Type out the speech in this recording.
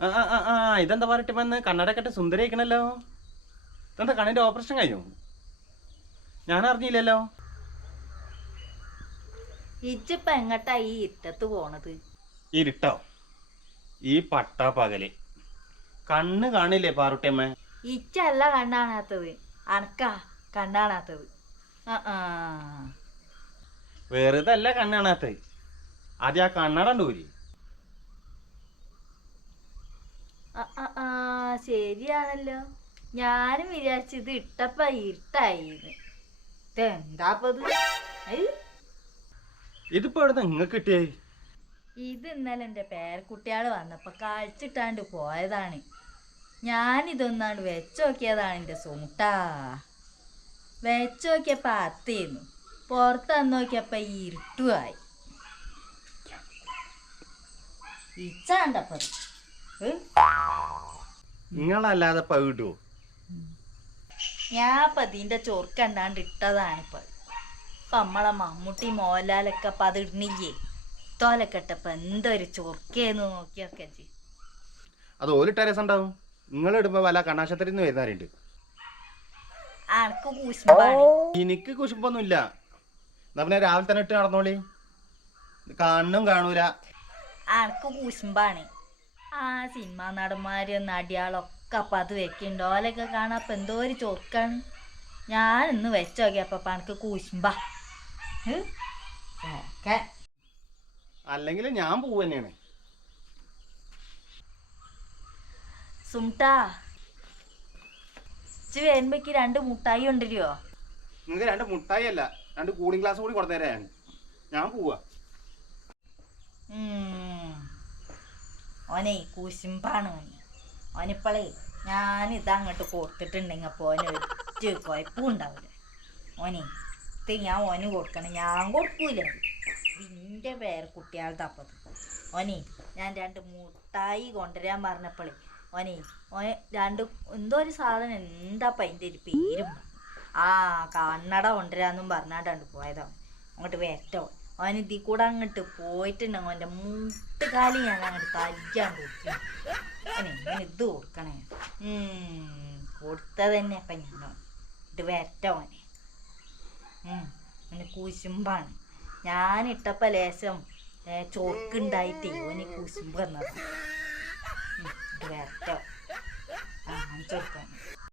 ആ ആ ആ, ഇതെന്താ പറയട്ടെ വന്ന് കണ്ണടക്കട്ടെ സുന്ദരിക്കണല്ലോ ഇതെന്താ കണ്ണിന്റെ ഓപ്പറേഷൻ കഴിഞ്ഞു? ഞാൻ അറിഞ്ഞില്ലല്ലോ ഇജ്ജിപ്പ എങ്ങട്ടാ ഈ ഇട്ടത്ത് പോണത്? ഇരുട്ടോ. ഈ പട്ട പകൽ. കണ്ണ് കാണില്ലേ പാറുട്ടിയമ്മ? ഇച്ചല്ല കണ്ണാണാത്തത്. അനക്കാ കണ്ണാണാത്തത്. ആ ആ. വെറുതെ അല്ല കണ്ണാണാത്ത ആദ്യം ആ കണ്ണട ഊരി ആ, ആ, ആ ശരിയാണല്ലോ. ഞാനും വിചാരിച്ചത് ഇത് ഇട്ടപ്പ ഇട്ടായിരുന്നു ഇതെന്താപ്പത് ഏയ്, ഇതിപ്പോ എവിടെ നിങ്ങൾക്ക് കിട്ടിയേ? ഇത് ഇന്നലെ എന്റെ പേരക്കുട്ടിയാൾ വന്നപ്പ കഴിച്ചിട്ടാണ്ട് പോയതാണ്. ഞാനിതൊന്നാണ്ട് വെച്ച് നോക്കിയതാണ് എന്റെ സുമുട്ടാ. വെച്ച് നോക്കിയപ്പ അത്തേന്നു. പുറത്ത് വന്ന് നോക്കിയപ്പ ഇരുട്ടുമായി ഇച്ചാണ്ടപ്പത് നിങ്ങളല്ലാതെ ഇപ്പൊ കിട്ടുമോ ഞാൻ പതിന്റെ ഇതിന്റെ ചൊറുക്കണ്ടാണ്ട് ഇട്ടതാണ് ഇപ്പൊ. ഇപ്പൊ നമ്മളെ മമ്മൂട്ടി മോഹൻലാലൊക്കെ അപ്പൊ അത് ഇടണില്ലേ തോലക്കെട്ടപ്പ എന്തൊരു ചോർക്കേന്ന് നോക്കിയൊക്കെ അത് ഓലിട്ട രസം ഉണ്ടാവും. നിങ്ങൾ ഇടുമ്പോ വല്ല കണ്ണാശത്തിൽ നിന്ന് വരുന്നവരുണ്ട് എനിക്ക് കുശുമ്പൊന്നുമില്ല. എന്നാ പിന്നെ രാവിലെ തന്നെ ഇട്ട് നടന്നോളി. കാണും കാണൂല. അനക്ക് കൂശുമ്പാണ്. ആ സിനിമ നടന്മാര് നടിയാളൊക്കെ അപ്പൊ അത് വെക്കുന്നുണ്ട് ഓലൊക്കെ അപ്പൊ എന്തോ ഒരു ചോക്കാണ്. ഞാൻ ഇന്ന് വെച്ച് നോക്കിയപ്പോ അപ്പൊ അനക്ക് കൂശുമ്പാ? അല്ലെങ്കിൽ ഞാൻ പോവ് തന്നെയാണ്. സുംട്ടാ. ഇച്ച് വരുമ്പോക്ക് രണ്ട് മുട്ടായി ഉണ്ടല്ലോ നിങ്ങൾക്ക് രണ്ട് മുട്ടായി അല്ല രണ്ട് കൂളിംഗ് ഗ്ലാസ് കൂടി കൊടുത്തേരാണ് ഞാൻ പോവാ. ഓനെ കുശുമ്പാണ് ഓന്. ഓനിപ്പളേ ഞാൻ അങ്ങോട്ട് കൊടുത്തിട്ടുണ്ടെങ്കിൽ അപ്പോൾ ഓന് ഒറ്റ കുഴപ്പവും ഉണ്ടാവില്ല ഓനെ ഇത് ഞാൻ ഓന് കൊടുക്കണം ഞാൻ കൊടുക്കൂല. നിന്റെ പേര് കുട്ടികളുടെ അപ്പത് ഓനെ ഞാൻ രണ്ട് മുട്ടായി കൊണ്ടുവരാൻ പറഞ്ഞപ്പോളേ ഓനെ ഓനെ രണ്ട് എന്തോ ഒരു സാധനം എന്താ അതിന്റെ ഒരു പേരും? ആ കണ്ണട കൊണ്ടുവരാന്നും പറഞ്ഞാണ്ടാണ്ട് പോയതാ. അങ്ങോട്ട് വരട്ടോ. അവൻ ഇതിൽ കൂടെ അങ്ങോട്ട് പോയിട്ടുണ്ടെങ്കിൽ അവന്റെ മുട്ടുകാലി ഞാൻ അങ്ങോട്ട് തയ്യാൻ കൊടുക്കും അവനെ ഇത് കൊടുക്കണേ? ഉം, കൊടുത്തത് തന്നെ അപ്പം ഞാൻ ഇത് വരട്ടോ അവനെ. അവന് കുശുമ്പാണ്. ഞാൻ ഇട്ടപ്പോൾ ലേശം ചോക്കുണ്ടായിട്ടേ ഓന് കുശുമ്പ് എന്നത് ഇത് വരട്ടോ ആ കൊടുക്കാം